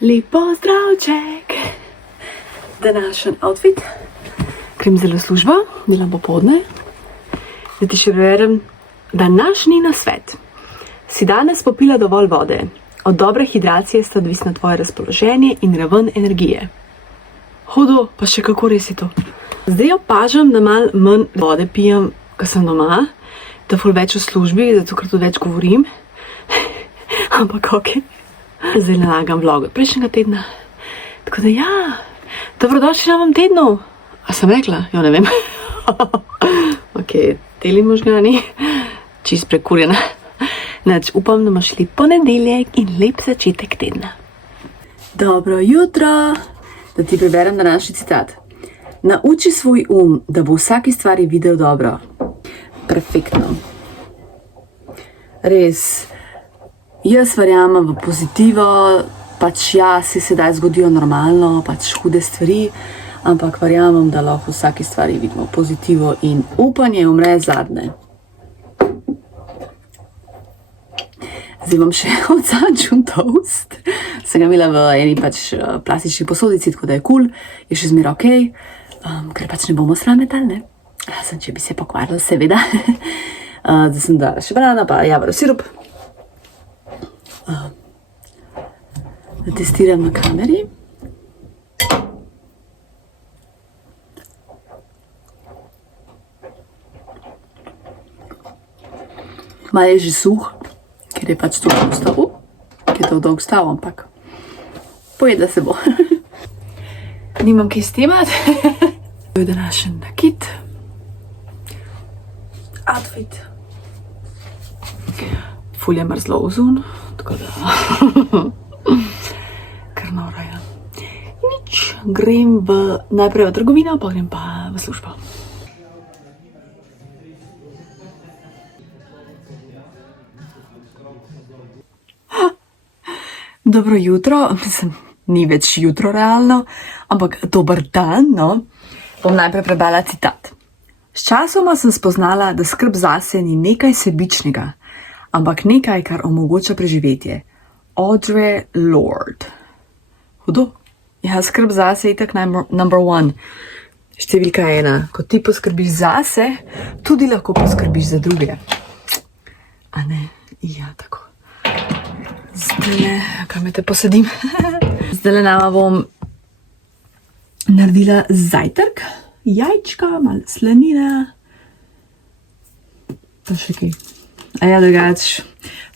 Lep pozdravček! Današnji outfit. Grem zdaj v službo, delam popoldne. Da ti še preverjam današnji nasvet. Si danes popila dovolj vode? Od dobre hidracije sta odvisna tvoje razpoloženje in raven energije. Hudo, pa še kako res je to. Zdaj opažam, da malo manj vode pijem, ko sem doma, da ful več v službi, zato ker tudi več govorim. Ampak ok. Zdaj nalagam vlog od prejšnjega tedna. Tako da ja, dobrodošli na novem tednu. A sem rekla? Jo, ne vem. Ok, teli možgani. Čist prekurjena. Nač, upam, da imaš lep ponedeljek in lep začetek tedna. Dobro jutro. Da ti preberem današnji citat. Nauči svoj da bo v vsaki stvari videl dobro. Perfektno. Res. Jaz verjamem v pozitivo, pač ja, se sedaj zgodijo normalno, pač hude stvari, ampak verjamem, da lahko v vsaki stvari vidimo pozitivo in upanje umre zadnje. Zdaj bom še odsečil toast. Sem ga imela v eni pač plastični posodici, tako da je cool, je še zmeraj ok, ker pač ne bomo srametali, ne? Razen, če bi se pokvarila, seveda. Zdaj sem dala še banana, pa javorov sirup. Da testiram na kameri. Malo je že suh, ker je pač tukaj vstal, ker je to dolg stav, ampak pojeda se bo. Nimam kaj snemati. To je današnji nakit. Outfit. Ful je mrzlo ozun, tako da kar noro je. Nič, grem najprej v trgovino, pa grem pa v službo. Dobro jutro, mislim, ni več jutro realno, ampak dober dan, no. Bom najprej prebrala citat. Sčasoma sem spoznala, da skrb zase ni nekaj sebičnega, ampak nekaj, kar omogoča preživetje. Audre Lorde. Hudo? Ja, skrb zase je tak number one. Številka 1. Ko ti poskrbiš zase, tudi lahko poskrbiš za druge. A ne? Ja, tako. Zdaj, kaj me te posedim? Zdaj nama bom naredila zajtrk. Jajčka, malo slanina. Pa še kaj. A ja, drugač,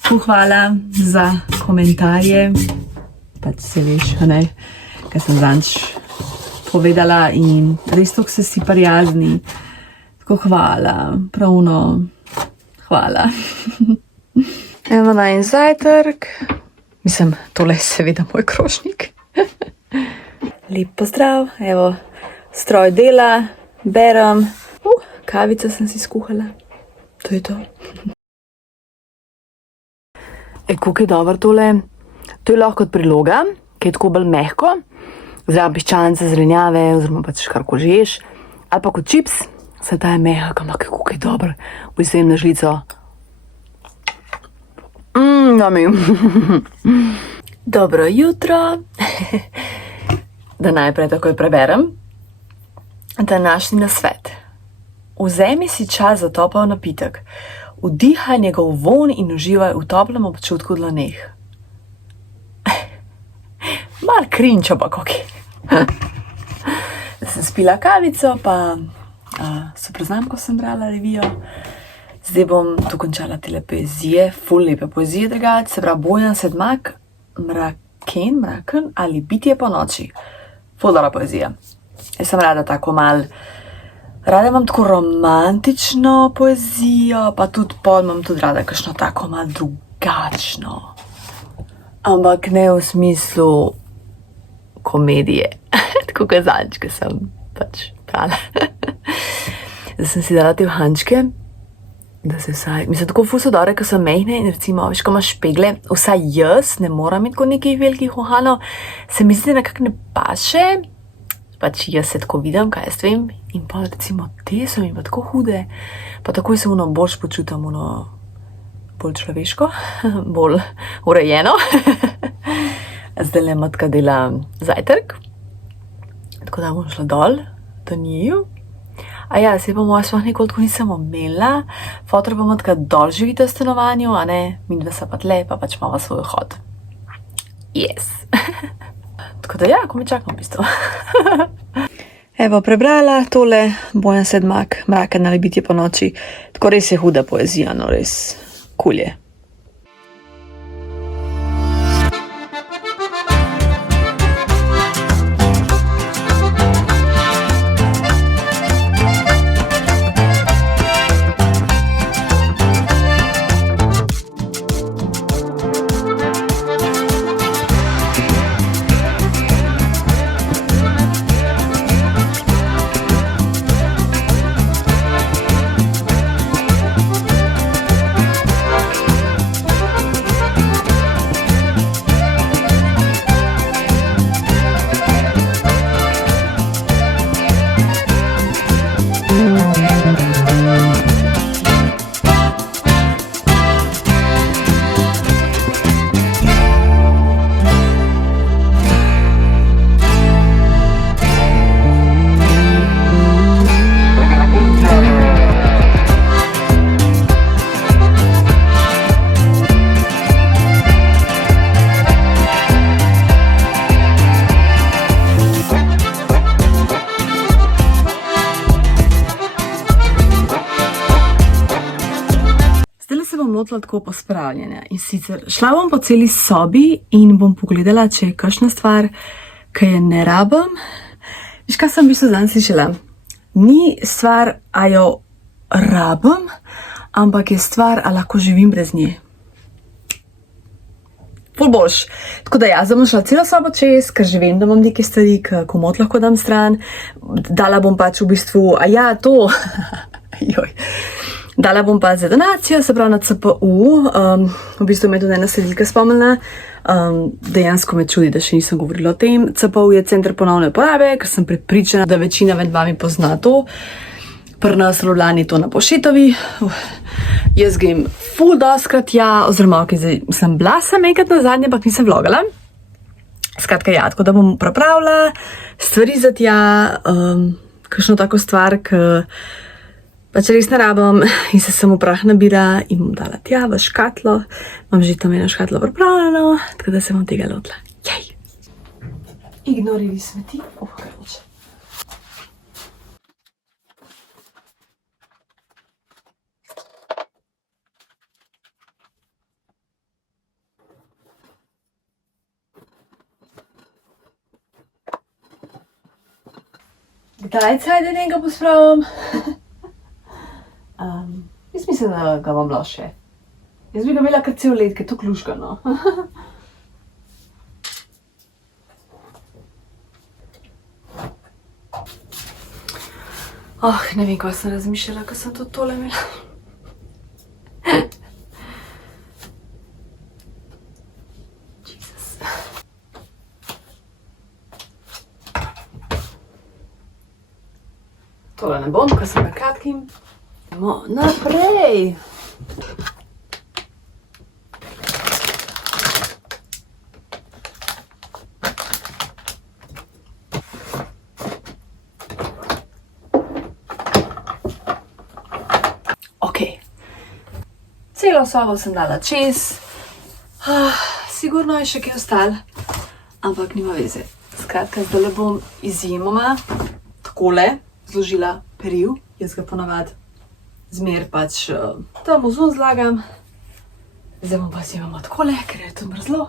hvala za komentarje, pač se veš, ne, kaj sem zanč povedala in res toliko se si prijazni, tako hvala, pravno, hvala. Evo najin zajtrk, mislim, tole je seveda moj krožnik. Lep pozdrav, evo, stroj dela, berem, kavico sem si skuhala, to je to. Kako je dobro tole, to je lahko kot priloga, ki je tako bolj mehko, zraven piščance, zelenjave, oziroma pač karkoli že ješ, ali pa kot čips, se ta je mehka, ampak kako je dobro, vsem na žlico. Yummy. Dobro jutro, da najprej takoj preberem današnji nasvet. Vzemi si čas za topel napitek. Vdihaj njegov vonj in uživaj v toplem občutku dlaneh. Mal cringe, ampak ok. Sem spila kavico, pa se priznam, ko sem brala revijo. Zdaj bom tu končala tele poezije, ful lepe poezije, drugače, se pravi Bojan Sedmak, Mraken ali Bitje po noči. Ful dobra poezija. Jaz sem rada tako mal. Rada imam tako romantično poezijo, pa tudi imam tudi rada kakšno tako malo drugačno. Ampak ne v smislu komedije. Tako kazanč, ko sem pač prala. Zdaj sem si dala te hančke, da se vsaj, mislim, tako ful so dobre, ko so mehne in recimo, veš, ko imaš špegle, vsaj jaz ne moram imeti tako nekih velikih uhanov, se mi zdi nekako ne paše. Pač jaz se tako vidim, kaj jaz vem, in pa recimo te so mi pa tako hude, pa takoj se bolj počutam, bolj človeško, bolj urejeno. Zdaj le matka dela zajtrk, tako da bom šla dol, do njiju. A ja, se pa moja sploh nekoliko nisem omenila, fotor pa matka dol živite v stanovanju, a ne, midva se pa tle, pa pač imava svoj vhod. Yes. Tako da ja, ko me čakam v bistvu. Evo, prebrala tole Bojan Sedmak, Mrake na lebitje po noči. Tako res je huda poezija, no res kul je. Lotila tako pospravljanja in sicer šla bom po celi sobi in bom pogledala, če je kakšna stvar, ki je ne rabim. Viš, kaj sem v bistvu danes slišala? Ni stvar, a jo rabim, ampak je stvar, a lahko živim brez nje. Ful boljš. Tako da ja, zdaj bom šla celo sobo čez, ker že vem, da imam neke stvari, ki komot lahko dam stran. Dala bom pač v bistvu, a ja, to, joj. Dala bom pa za donacijo, se pravi na CPU, v bistvu me tudi ena sledilka spomnila, dejansko me čudi, da še nisem govorila o tem. CPU je center ponovne uporabe, ker sem prepričana, da večina med vami pozna to. Pri nas v Ljubljani to na Povšetovi. Jaz grem ful doskrat tja, oziroma ok, zdaj sem bila sem enkrat nazadnje, ampak nisem vlogala. Skratka ja, tako da bom pripravila stvari za tja, kakšno tako stvar, ki pač res ne rabim in se samo prah nabira in bom dala tja v škatlo. Imam že tam eno škatlo pripravljeno, tako da se bom tega lotila. Jej! Ignoriri smeti. Kaj hoče. Kdaj caj, da njega pospravim? Jaz mislim, da ga imam loše. Jaz bi ga imela kar cel let, ker je to kluškano. Ne vem, kaj sem razmišljala, ko sem tudi tole imela. Jezus. Tole ne bom, ko sem na kratkim. Idemo naprej. Ok. Celo sobo sem dala čez. Sigurno je še kaj ostalo, ampak nima veze. Skratka, zdaj bom izjemoma takole zložila peril. Jaz ga ponavadi zmer pač tam v zun zlagam. Zdaj bom pa vzemamo takole, ker je to mrzlo.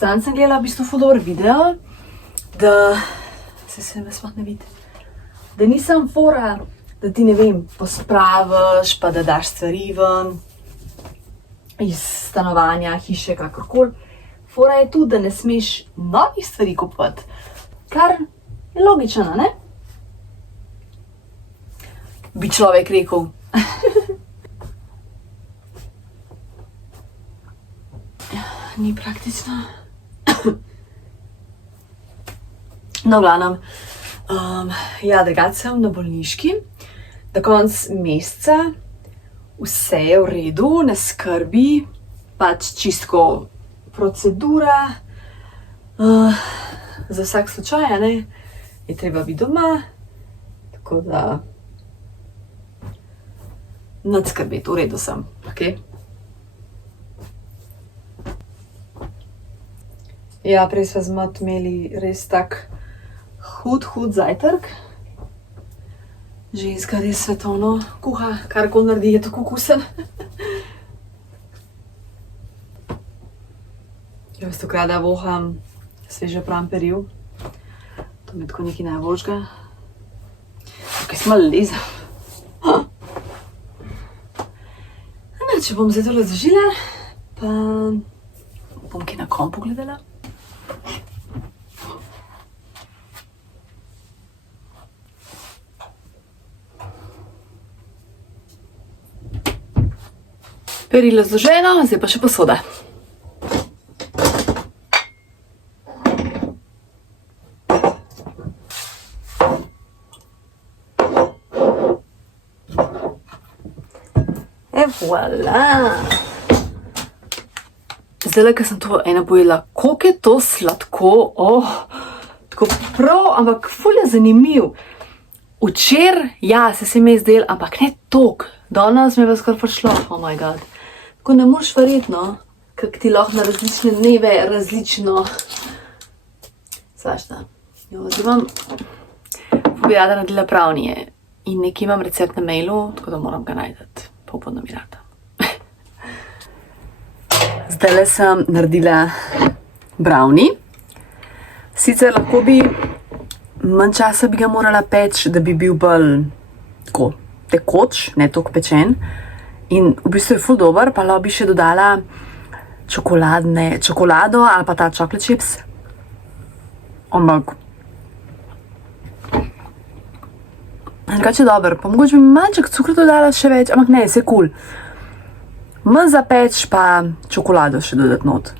Zadnjič sem gledala v bistvu ful dober video, da se me sploh ne vidi. Da nisem fora, da ti ne vem, pospraviš, pa da daš stvari ven iz stanovanja, hiše, kakorkoli. Fora je tudi, da ne smeš novih stvari kupovati. Kar je logično, ne? Bi človek rekel. Ni praktično. No, v glavnem, ja, drugače sem na bolniški. Do konca meseca vse je v redu, ne skrbi, pač čisto procedura, Za vsak slučaj, ne, je treba biti doma, tako da nič skrbeti, v redu sem, ok? Ja, prej sva z Mat imeli res tak hud zajtrk. Ženska res svetovno kuha, karkoli naredi, je tako okusen. Jaz tako rada voham sveže pramperjev. To mi je tako nekaj najboljšega. Tukaj smo lezem. Če bom zdaj tole zložila, pa bom kaj na kompu gledala. Perilo zloženo, zdaj pa še posoda. Voilà! Zdaj, ko sem to ena pojedla, koliko je to sladko, tako prav, ampak ful je zanimiv. Včeraj, ja, se mi je zdel, ampak ne toliko. Danes mi je pa skoraj prišlo, oh my god. Tako ne moreš verjeti, no, kako ti lahko na različne dneve, različno. Svašta. Jo, zdaj bom bi rada naredila pravnije in nekaj imam recept na mailu, tako da moram ga najdeti. Popolno mi rada. Zdajle sem naredila brownie. Sicer lahko bi manj časa bi ga morala peči, da bi bil bolj tako tekoč, ne toliko pečen. In v bistvu je ful dober, pa lahko bi še dodala čokolado ali pa ta chocolate chips. Ampak drugače je dober, pa mogoče bi malček cukru dodala še več, ampak ne, se cool. Manj za peč, pa čokolado še dodati not.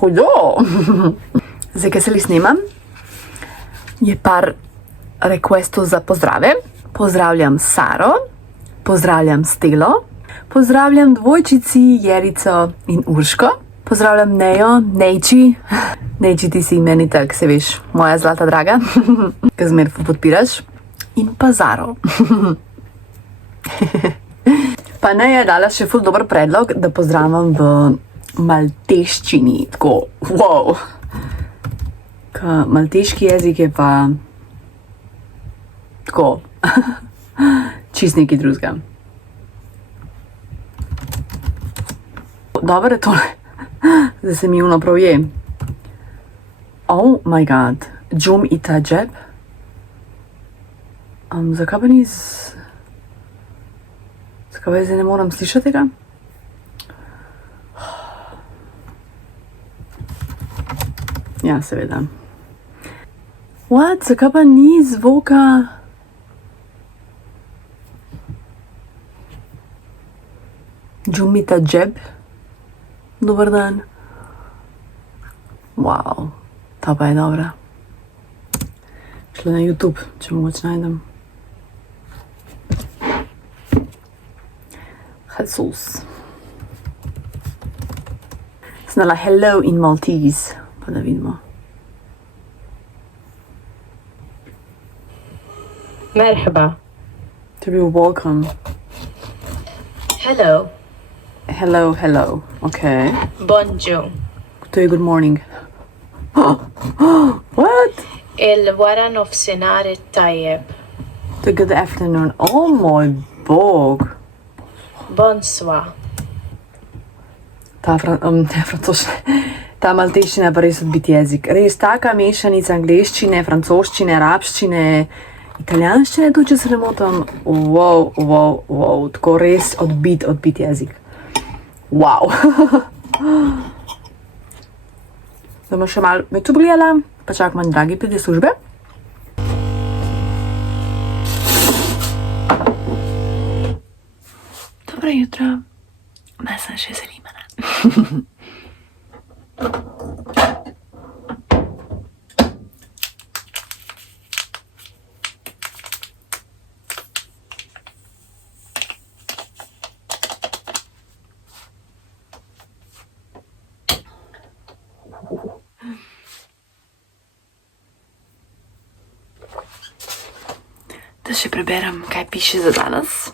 Hudo! Zdaj, kaj se li snemam, je par requestov za pozdrave. Pozdravljam Saro, pozdravljam Stelo, pozdravljam dvojčici Jerico in Urško, pozdravljam Nejo, Nejči. Nejči, ti si meni tak, se veš, moja zlata draga, ki zmer podpiraš. In pa Zaro. Pa Neja je dala še ful dober predlog, da pozdravim v malteščini, tako, wow. Malteški jezik je pa tako, čist nekaj drugega. Dobro je tole, zdaj se mi prav je. Oh my god, Džum ita džep. Zakaj pa ni zakaj pa zdaj ne moram slišati tega? Ja, seveda. What? Zakaj pa ni zvoka? Džum ita džep. Dobar dan. Wow. Ta pa je dobra. Šla na YouTube, če mogoče najdem. Jesus. Snala hello in Maltese, pa da vidimo. Merhaba. To be welcome. Hello. Hello. Okay. Bonjour. To je good morning. What? Il-wara nofsinhar it-tajjeb. To good afternoon. Oh moj bog. Bonsoir. Ta malteščina je pa res odbit jezik. Res taka mešanica angleščine, francoščine, arabščine, italijanščine, tu če se ne motim. Wow. Tako res odbit jezik. Wow. Zdaj bomo še malo med pogledala, pa čakam, dragi pride službe. Dobro jutro, malo sem še zanimana. Da še preberem, kaj piše za danes.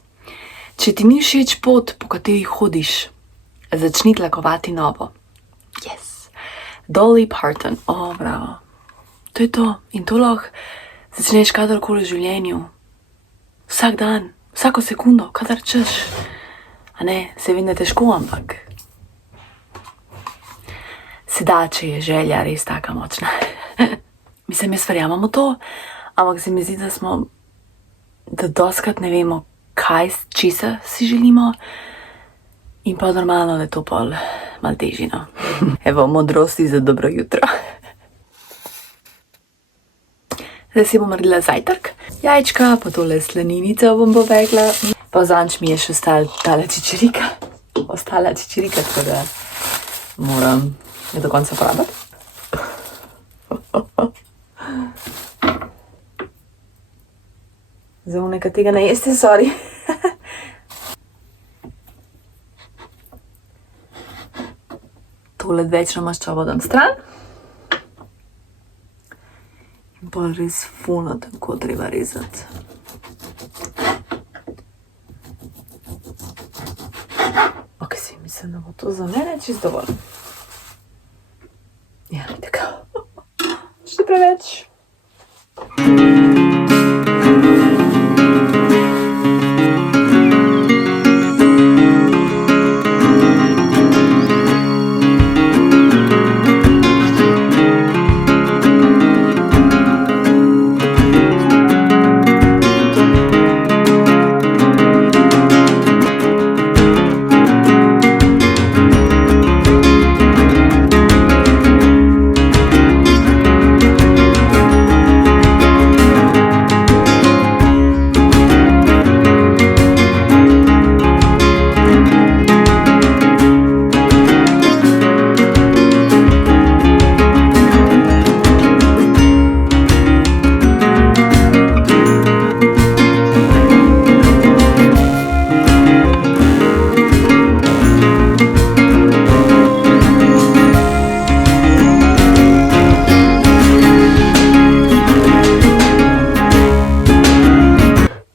Če ti ni všeč pot, po kateri hodiš, začni tlakovati novo. Yes. Dolly Parton. Bravo. To je to. In to lahko začneš kadarkoli v življenju. Vsak dan, vsako sekundo, kadar češ. A ne, se vem, da je težko, ampak se da, če je želja res taka močna. Mislim, jaz verjamem v to, ampak se mi zdi, da dostikrat ne vemo, kaj, česa si želimo, in pa normalno, da je to pol malo težje, no. Evo, modrosti za dobro jutro. Zdaj si bom naredila zajtrk. Jajčka, pa tole slaninico bom popekla. Pa zanč mi je še ostala čičerika, tako da moram jo do konca porabiti. Za onega tega ne jeste, sorry. Tole večno maščobo dam stran. In pol res ful na tenko treba rezati. Ok, si mislim, da bo to za mene čisto dovolj. Ja, ni tako. Še preveč.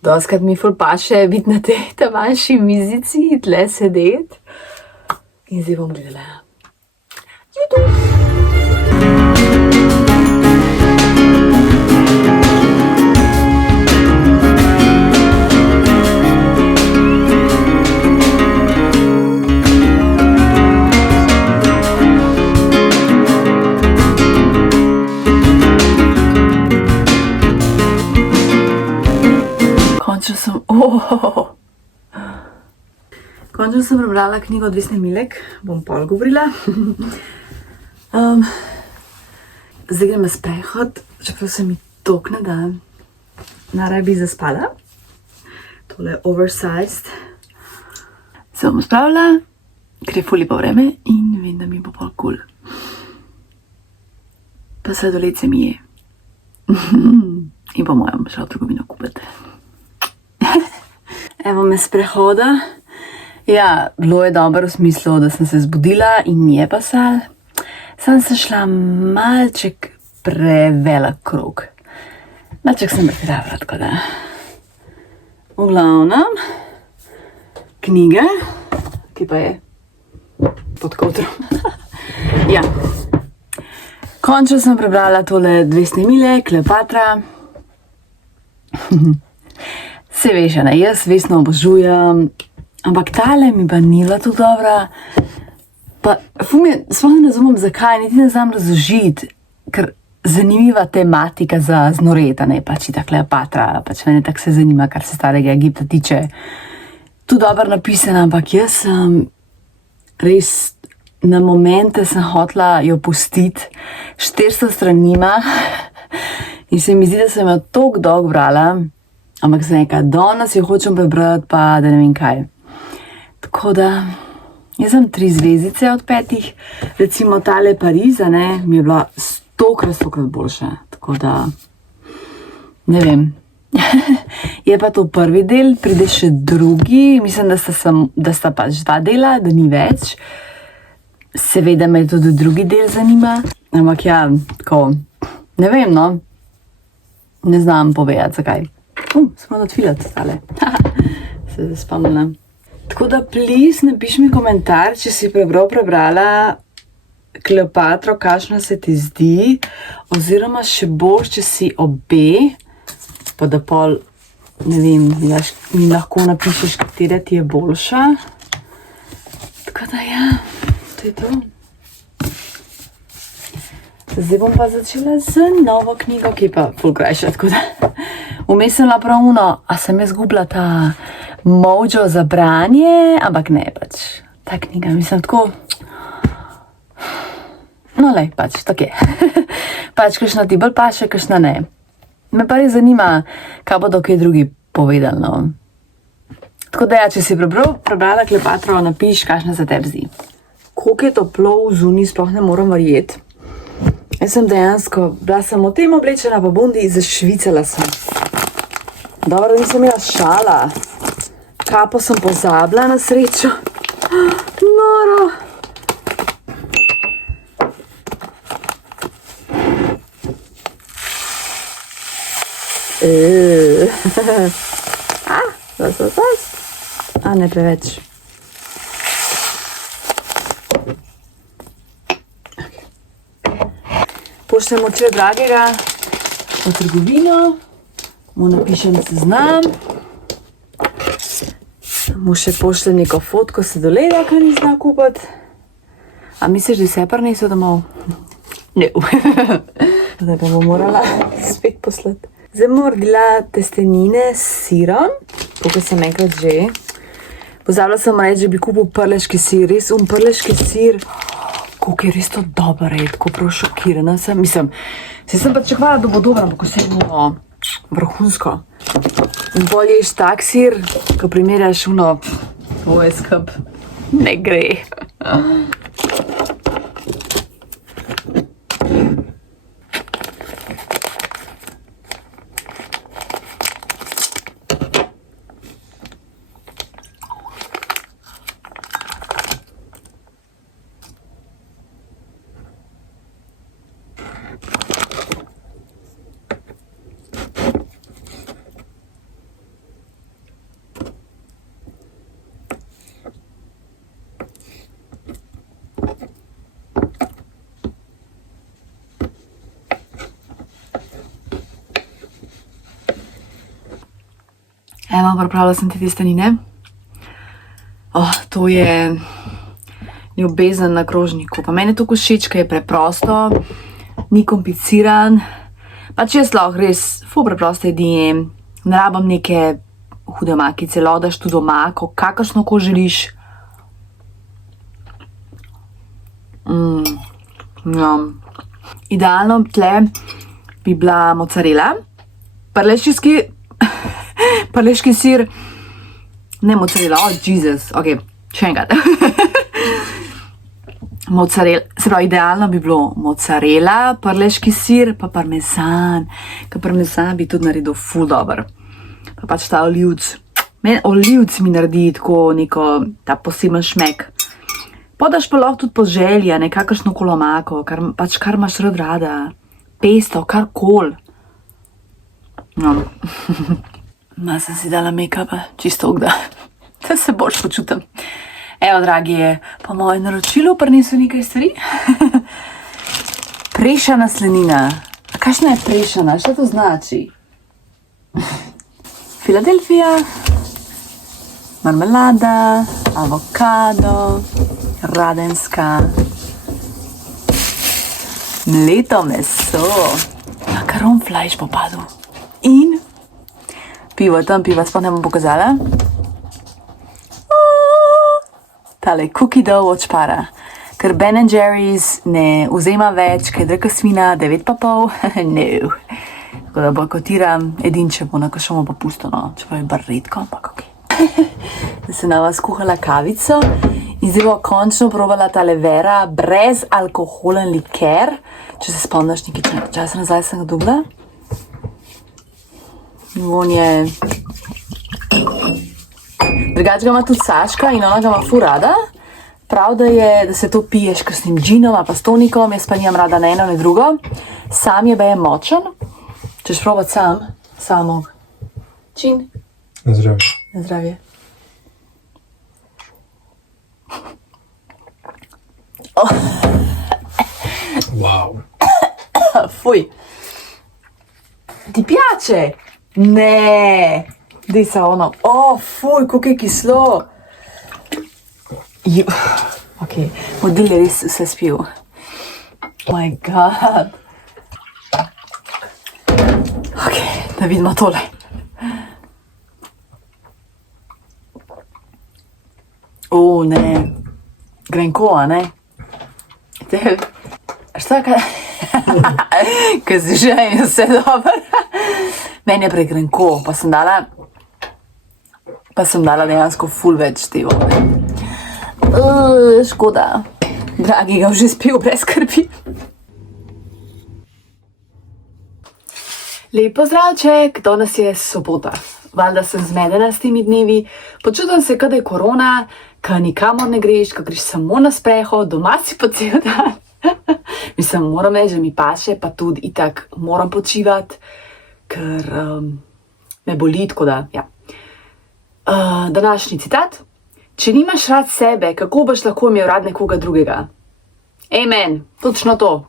Doskrat mi ful paše biti na tej manjši mizici, tle sedeti. In zdaj bom gledala YouTube. Končno sem prebrala knjigo od Vesne Milek, bom pol govorila. Zdaj grem na sprehod, čeprav se mi toliko ne da. Naraj bi zaspala. Tole je oversized. Se bom spravila, ker je ful lepo vreme in vem, da mi bo pol cool. Pa sladoled se mi je. In po mojem šel v trgovino kupiti. Evo me sprehoda. Ja, bilo je dobro v smislu, da sem se zbudila in mi je pasal. Sam sem šla malček prevelik krog. Malček sem pretiravila, tako da. V glavnem, knjiga, ki pa je pod kovtrom. Ja. Končno sem prebrala tole Vesne Milek, Kleopatra. Se veš, ne, jaz Vesno obožujem, ampak tale mi pa ni bila tako dobra. Pa sploh ne razumem zakaj, niti ne znam razložiti, ker zanimiva tematika za znoreta, ne, pač ta Kleopatra, pač mene tako se zanima, kar se starega Egipta tiče. Tu dobro napisana, ampak jaz sem res na momente sem hotela jo pustiti, 400 strani ima in se mi zdi, da sem jo toliko dolgo brala, ampak sem nekaj, danes jo hočem prebrati, pa da ne vem kaj. Tako da, jaz sem 3 zvezdice od 5, recimo tale Pariza, ne, mi je bila 100krat boljša, tako da, ne vem. Je pa to prvi del, pride še drugi, mislim, da sta pač 2 dela, da ni več. Seveda me tudi drugi del zanima, ampak ja, tako, ne vem, no, ne znam povedati, zakaj. Smo odfilati stale, se spomnila. Tako da, please, napiš mi komentar, če si prebrala Kleopatro, kakšna se ti zdi, oziroma še boš, če si obe, pa da pol, ne vem, mi lahko napišeš, katera ti je boljša. Tako da ja, to je to. Zdaj bom pa začela z novo knjigo, ki je pa ful krajša, tako da vmes sem bila prav uno, a sem jaz zgubila ta mojo za branje, ampak ne, pač, ta knjiga, mislim, tako, no lej, pač, tako je. Pač, kakšna ti bolj paše, kakšna ne. Me pa res zanima, kaj bodo kaj drugi povedali, no. Tako da ja, če si prebrala Kleopatro, napiš, kakšna se tebi zdi. Koliko je toplo zunaj, sploh ne moram verjeti. Jaz sem dejansko, bila sem v tem oblečena pa bundi, zašvicala sem. Dobro, da nisem imela šala. Kapo sem pozabila na srečo. Noro. A, ne preveč. Pošljem oče dragega v trgovino, mu napišem seznam, mu še pošljem neko fotko sladoleda, kar ni zna kupiti. A misliš, da se je prinesel domov? Ne. Zdaj pa bom morala spet poslati. Zdaj bom naredila testenine s sirom, tukaj sem enkrat že. Pozabila sem reči, da bi kupil prleški sir, res prleški sir. Koliko je res to dobro, tako prav šokirana sem. Mislim, sem pričakovala, da bo dobro, ampak vse je bilo vrhunsko. In bolj ješ tak sir, ko primerjaš tvoje skup, ne gre. Evo, pripravila sem te testenine. To je ljubezen na krožniku. Pa meni to všeč, ker je preprosto, ni kompliciran. Pač jaz lahko res ful preprosto jedijem. Ne rabim neke hude omakice, lodaš tudi omako, kakršno ko želiš. Ja. Idealno tle bi bila mozzarella, prleški sir, ne mozzarella, Jesus, ok, še enkrat. Mozzarella, se pravi, idealno bi bilo mozzarella, prleški sir, pa parmezan, ker parmezan bi tudi naredil ful dober. Pa pač ta olivc. Meni olivc mi naredi tako neko, ta poseben šmek. Podaš pa lahko tudi po želji, nekakšno kolomako, kar imaš rada, pesto, karkoli. No. Ma sem si dala make-up, čisto da se boljš počutim. Evo, dragi, je po mojem naročilu prinesel nekaj stvari. Prešana slanina. A kakšna je prešana? Šta to znači? Filadelfija, marmelada, avokado, radenska, mleto meso, makaron flajš popadel in pivo, tam piva sploh ne bom pokazala. Tale cookie dough od Spara. Ker Ben & Jerry's ne vzema več, kaj drka svina, 9,5, no. Tako da bojkotiram, edin če bo na kakšno popusto, no. Čeprav je bar redko, ampak ok. Da se nama skuhala kavico in zdaj bo končno probala tale Vera brez alkoholen liker. Če se spomniš, nekaj časa nazaj sem ga dobila. On je... Drugače ga ima tudi Saška in ona ga ima ful rada. Prav, da se to piješ kakšnim džinom, pa s tonikom, jaz pa nimam rada ne eno, ne drugo. Sam je beje močen. Češ probati samo. Čin? Na zdravje. Na zdravje. Wow. Fuj. Ti piace? Ne. Dej sa ono. Fuj, kako je kislo. Ok, model je res vse spil. Oh my god. Ok, da vidimo tole. Ne. Grenko, a ne? Šta kaj? Kaj si že in vse dobro. Meni je prej grenko, pa sem dala dejansko ful več te vode. Škoda. Dragi ga že spil brez skrbi. Lep pozdravček, danes je sobota. Valjda sem zmedena s temi dnevi. Počutim se, kada je korona, ka nikamor ne greš, ka greš samo na sprehod, doma si po cel dan. Mislim, moram reči, že mi paše, pa tudi itak moram počivati, ker me boli, tako da, ja. Današnji citat. Če nimaš rad sebe, kako boš lahko imel rad nekoga drugega? Amen, točno to.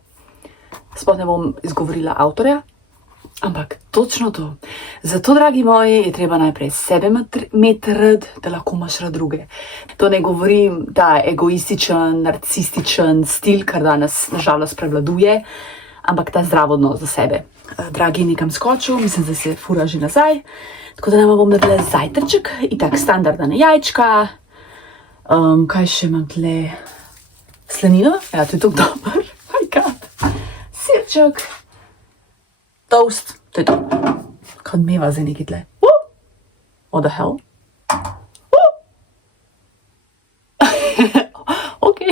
Sploh ne bom izgovorila avtorja, ampak točno to. Zato, dragi moji, je treba najprej sebe imeti rad, da lahko imaš rad druge. To ne govorim ta egoističen, narcističen stil, kar danes nažalost prevladuje, ampak ta zdrav odnos za sebe. Dragi, nekam skočil, mislim, da se fura že nazaj, tako da nama bom naredila zajtrček, itak standardna jajčka. Kaj še imam tle? Slanino? Ja, to je tako dober. My god. Sirček. Toast. To je to. Kaj odmeva zdaj nekaj tle? What the hell? Ok.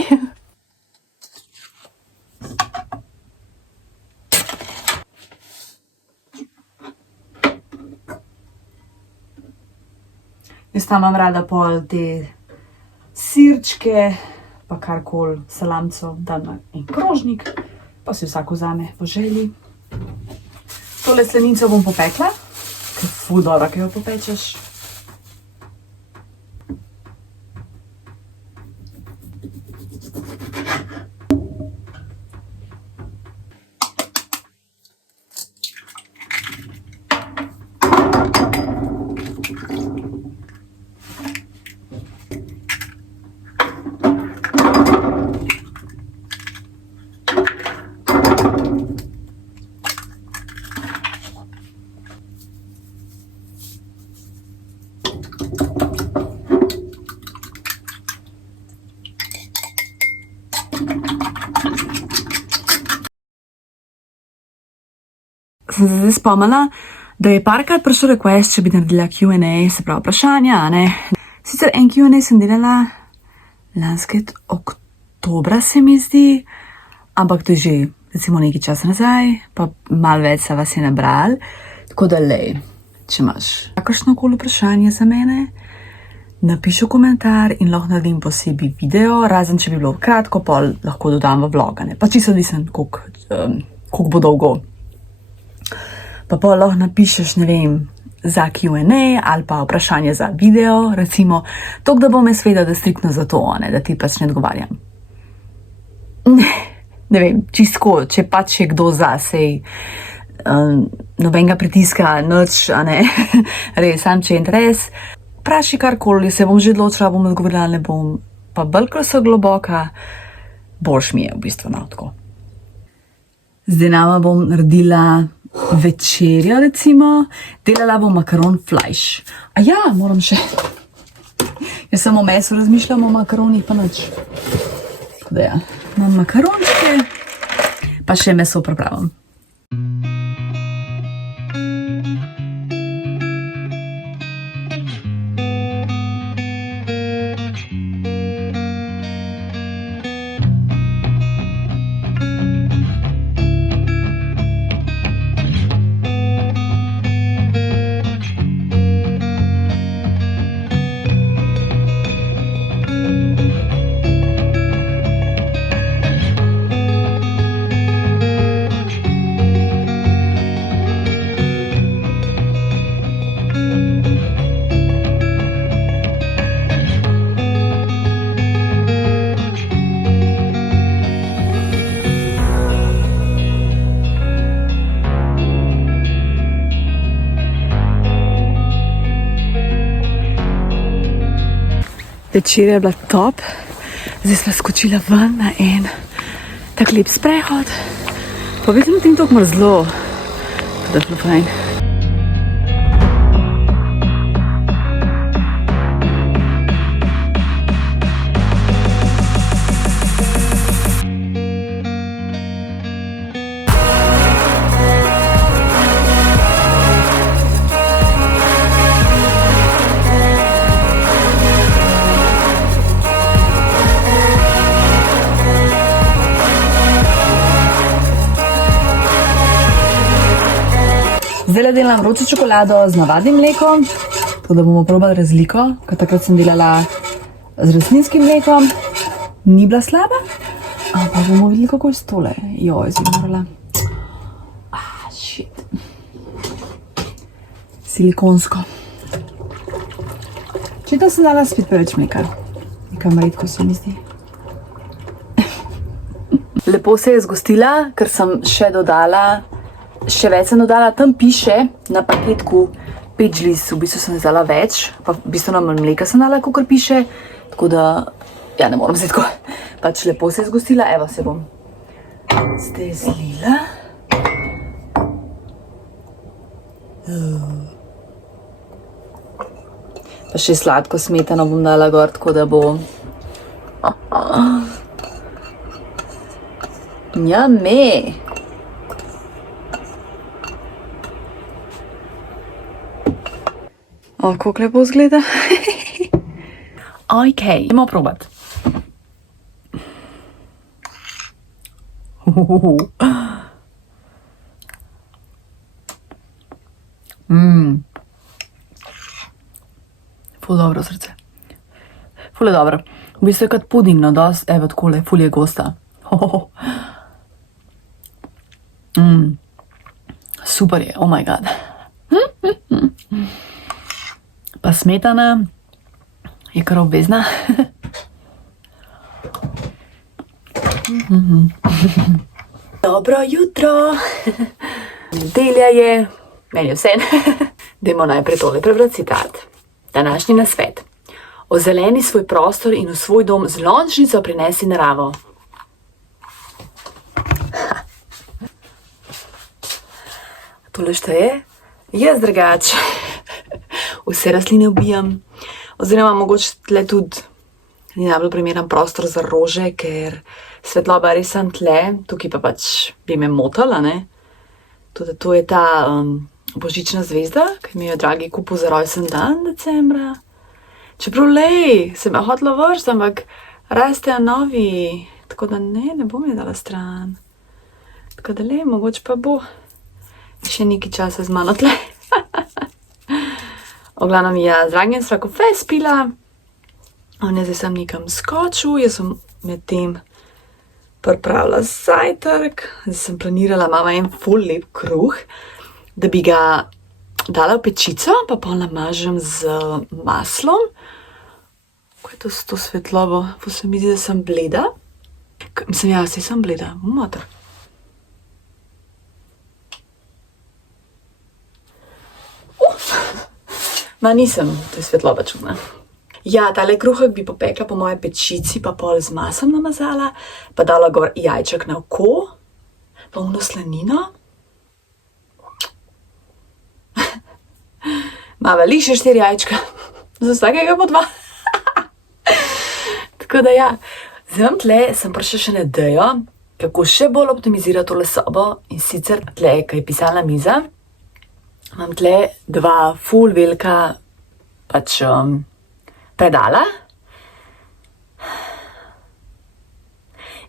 Jaz tam imam rada pol te sirčke, pa karkoli, salamco, dam na en krožnik, pa si vsak vzame po želji. Tole slanico bom popekla, ker je ful dobra, ki jo popečeš. Sem se zdaj spomnila, da je parkrat prišel request, če bi naredila Q&A, se pravi vprašanja, a ne. Sicer en Q&A sem delala lanskega oktobra, se mi zdi, ampak to je že recimo nekaj časa nazaj, pa malo več se vas je nabral. Tako da lej, če imaš kakršnokoli vprašanje za mene, napiši v komentar in lahko naredim posebej video, razen če bi bilo kratko, pol lahko dodam v vloga, ne. Pa čisto odvisen, koliko bo dolgo. Pa pol lahko napišeš, ne vem, za Q&A ali pa vprašanje za video, recimo, toliko, da bom jaz vedela, da striktno za to, ne, da ti pač ne odgovarjam. Ne vem, čistko, če pač je kdo za, sej nobenega pritiska, nič, a ne, res, sam če je interes, vpraši karkoli, se bom že odločila, bom odgovorila, ne bom, pa bolj, ko so globoka, boljš mi je v bistvu na tako. Zdaj nama bom naredila večerjo, recimo, delala bom makaron flash. A ja, moram še. Jaz samo o mesu razmišljam, o makaronih pa nič. Tako da ja, imam makarončke, pa še meso pripravim. Večer je bila top, zdaj sva skočila ven na en tak lep sprehod. Pa vidim, da je tako mrzlo, da je bilo fajn. Zdaj delam vročo čokolado z navadnim mlekom, tako da bomo probali razliko, ker takrat sem delala z rastlinskim mlekom. Ni bila slaba, ampak bomo videli, kako je s tole. Joj, zdaj morala. Shit. Silikonsko. Če to sem dala spet preveč mleka. Nekam redko se mi zdi. Lepo se je zgostila, ker sem še več sem dodala, tam piše na paketku 5 žlic, v bistvu sem dala več, pa bistveno manj mleka sem dala, kakor piše, tako da, ja, ne moram zdaj tako, pač lepo se je zgostila, evo se bom zdaj zlila. Pa še sladko smetano bom dala gor, tako da bo Njame! O, kako lepo izgleda. Ok, idemo probat. Ful dobro srce. Ful je dobro. V bistvu je kot puding, no, dosti, evo takole, ful je gosta. Super je, oh my god. Pa smetana je kar obvezna. Dobro jutro. Nedelja je, meni je vse. Dajmo najprej tole prebrati citat. Današnji nasvet. Ozeleni svoj prostor in v svoj dom z lončnico prinesi naravo. Tole šteje? Jaz drugače. Vse rastline ubijam, oziroma mogoče tle tudi ni najbolj primeren prostor za rože, ker svetloba res sem tle, tukaj pa pač bi me motala, ne. Tudi to je ta božična zvezda, ki mi jo dragi kupil za rojsten dan decembra. Čeprav lej, sem jo hotela vršiti, ampak rastejo novi, tako da ne bom je dala stran. Tako da lej, mogoče pa bo še nekaj časa z mano tle. V glavnem, ja, z Dragim sva kafe spila, on je zdaj sem nekam skočil, jaz sem med tem pripravila zajtrk, zdaj sem planirala, imamo en ful lep kruh, da bi ga dala v pečico, pa pol namažem z maslom. Kaj je to s to svetlobo? Ful se mi zdi, da sem bleda. Mislim, ja, saj sem bleda, mater. Ma nisem, to je svetloba čudna. Ja, tale kruhek bi popekla po moje pečici, pa pol z masom namazala, pa dala gor jajček na oko, pa uno slanino. Ma velik še 4 jajčka, za vsakega po 2. Tako da ja, zdaj tle sem prišla še na idejo, kako še bolj optimizirati tole sobo, in sicer tle, kaj je pisalna miza, imam tle 2 ful velika pač predala.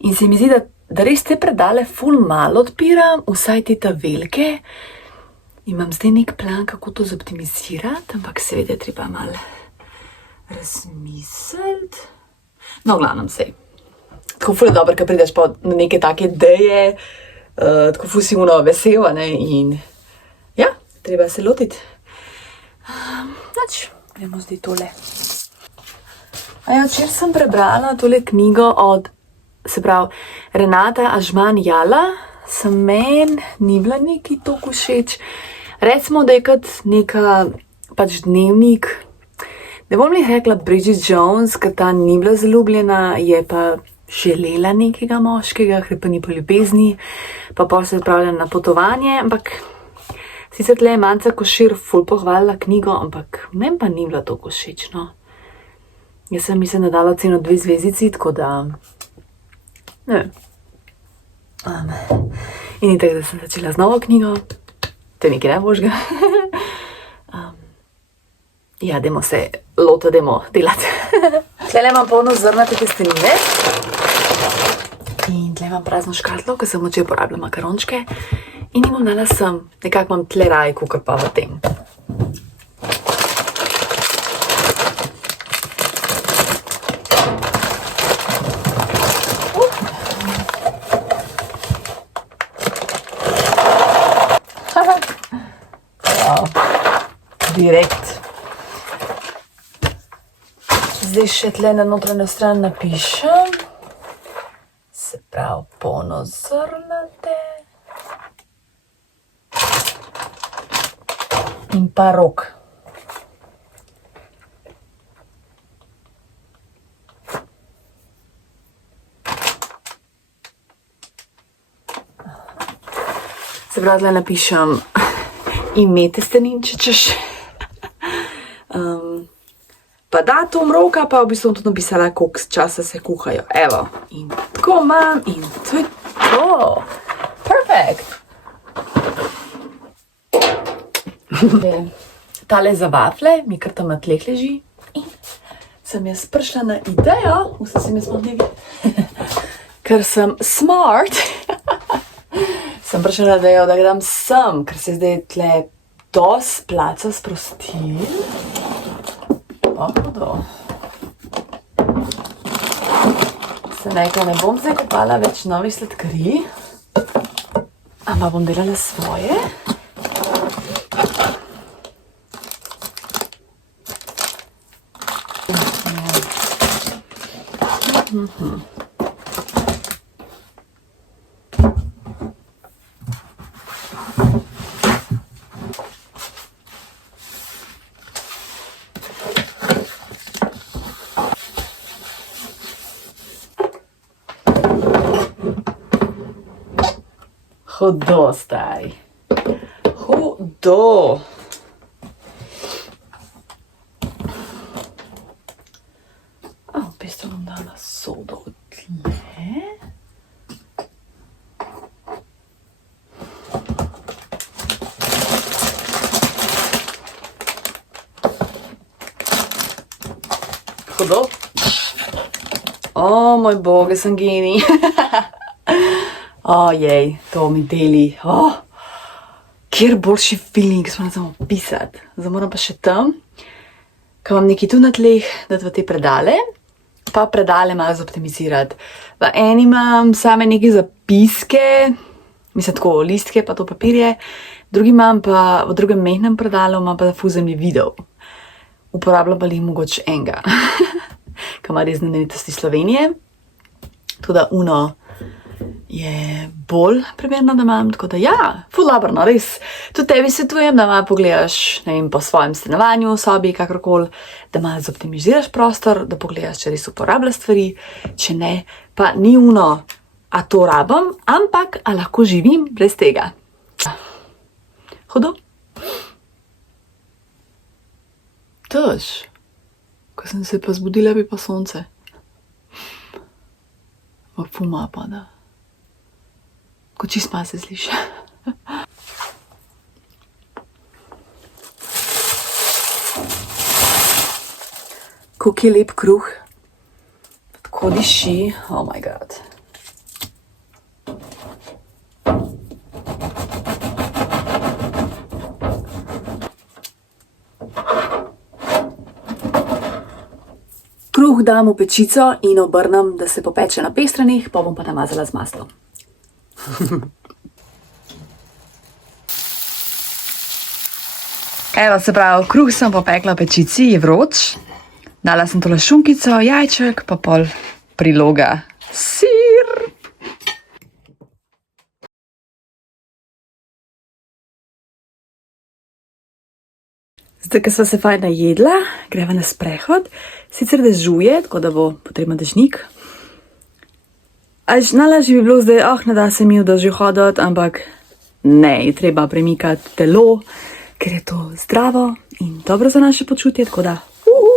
In se mi zdi, da res te predale ful malo odpiram, vsaj te ta velike. Imam zdaj nek plan, kako to zoptimizirati, ampak seveda je treba malo razmisliti. No, v glavnem sej. Tako ful je dobro, ko prideš pa na neke take ideje, tako ful si vesel, ne, in ja, treba se lotiti. Nač, gremo zdaj tole. Včeraj sem prebrala tole knjigo od, se pravi, Renata Ažman-Jala, sem meni ni bila neki toliko všeč. Recimo, da je kot neka pač dnevnik Ne bom li rekla Bridget Jones, ker ta ni bila zaljubljena, je pa želela nekega moškega, ker pa ni po ljubezni, pa se odpravlja na potovanje, ampak sicer tle je Manca Košir ful pohvalila knjigo, ampak meni pa ni bila toliko všeč, no. Jaz sem mislim, da dala oceno 2 zvezdici, tako da ne. In tako, da sem začela z novo knjigo, to je nekaj najboljšega. Ja, dajmo se dajmo delati. Tle imam polno zrnate testenine in tle imam prazno škatlo, ker sem včeraj uporabljala makarončke in jim bom dala sem, nekako imam tle raj, kakor pa v tem. Direkt. Zdaj še tle na notranjo stran napišem, se pravi polnozrnate in pa rok. Se pravi, tle napišem ime testenin, če češ. Pa datum roka, pa v bistvu tudi napisala, koliko časa se kuhajo. Evo, in tako imam, in to je to. Perfect. Tale za vafle mi kar tam na tleh leži in sem jaz prišla na idejo, vse se mi spodnji vidi, ker sem smart, sem prišla na idejo, da ga dam sem, ker se zdaj tle dosti placa sprostil. Hudo. Sem rekla, ne bom zdaj kupala več novih sladkarij, ampak bom delala svoje. Hudo, stari. Hudo. V bistvu bom dala sodo od tle. Hudo. Moj bog, jaz sem genij. Ojej, to mi deli. Kjer boljši feeling, smo ne samo pisati. Zdaj moram pa še tam, ko imam nekaj tu na tleh, dati v te predale, pa predale malo zoptimizirati. V eni imam same neke zapiske, mislim tako listke, pa to papirje, drugi imam pa, v drugem mehnem predalu imam pa ful zanimiv video. Uporabljam pa jih mogoče enega, ki ima res znamenitosti Slovenije. Tudi uno je bolj primerno, da imam, tako da ja, ful dobro, no res. Tudi tebi svetujem, da malo pogledaš, ne vem, po svojem stanovanju, sobi, kakorkoli, da malo zoptimiziraš prostor, da pogledaš, če res uporabljaš stvari, če ne, pa ni uno, a to rabim, ampak a lahko živim brez tega. Hudo? Tež. Ko sem se pa zbudila, bi pa sonce. Ful malo pada. Ko čist malo se sliši. Koliko je lep kruh. Tako diši. Oh my god. Kruh dam v pečico in obrnem, da se popeče na pestrenih, pa bom pa namazala z maslom. Evo, se pravi, kruh sem popekla v pečici, je vroč. Dala sem tole šunkico, jajček, pa pol priloga sir. Zdaj, ko sva se fajn najedla, greva na sprehod. Sicer dežuje, tako da bo potreben dežnik. Najlažje bi bilo zdaj, ne da se mi v dežju hoditi, ampak ne, je treba premikati telo, ker je to zdravo in dobro za naše počutje, tako da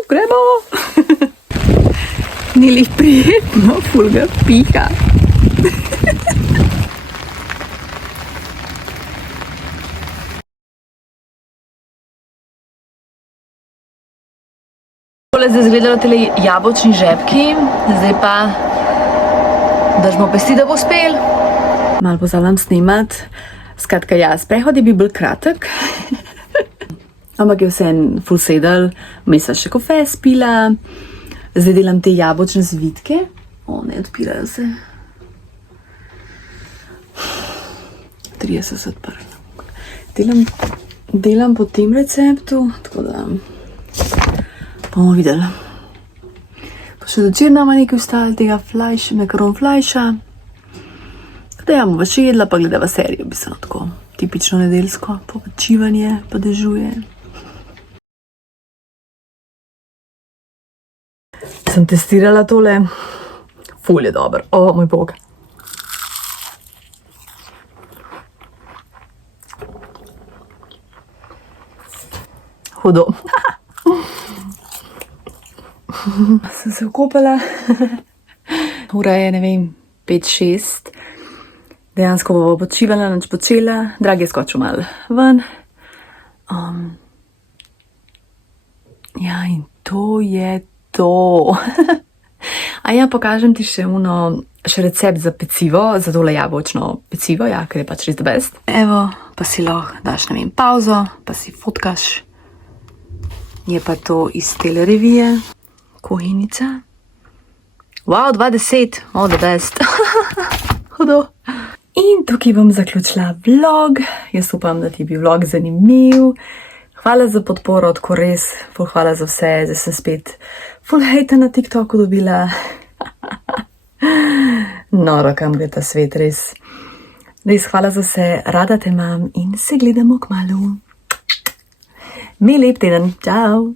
gremo! Ni li prijetno, ful ga piha. Tole zdaj izgledajo tele jabolčni žepki, zdaj pa držimo pesti, da bo uspel. Malo pozabljam snemat. Skratka, ja, sprehod je bil bolj kratek. Ampak je vseeno ful sedel, vmes sva še kofe spila. Zdaj delam te jabolčne zvitke. Ne odpirajo se. 30 se odprli. Delam po tem receptu, tako da bomo videli. Pa še dočer nama nekaj ostalo tega makaron flajša. Tako da ja, bova še jedla, pa gledava serijo, bistveno tako tipično nedeljsko, počivanje, pa dežuje. Sem testirala tole, ful je dober, moj bog. Hudo. Sem se okopala, ura je, ne vem, 5-6. Dejansko bova počivala, nič počela, Dragi je skočil malo ven. Ja, in to je to. A ja, pokažem ti še recept za pecivo, za tole jabolčno pecivo, ja, ker je pač res the best. Evo, pa si lahko daš, ne vem, pauzo, pa si fotkaš. Je pa to iz tele revije. Kuhinica. Wow, 20, the best. Hudo. In tukaj bom zaključila vlog. Jaz upam, da ti je bil vlog zanimiv. Hvala za podporo, tako res. Ful hvala za vse. Zdaj sem spet ful hejta na TikToku dobila. Noro, kam gre ta svet, res. Res hvala za vse. Rada te imam in se gledamo kmalu. Mi lep teden. Čau.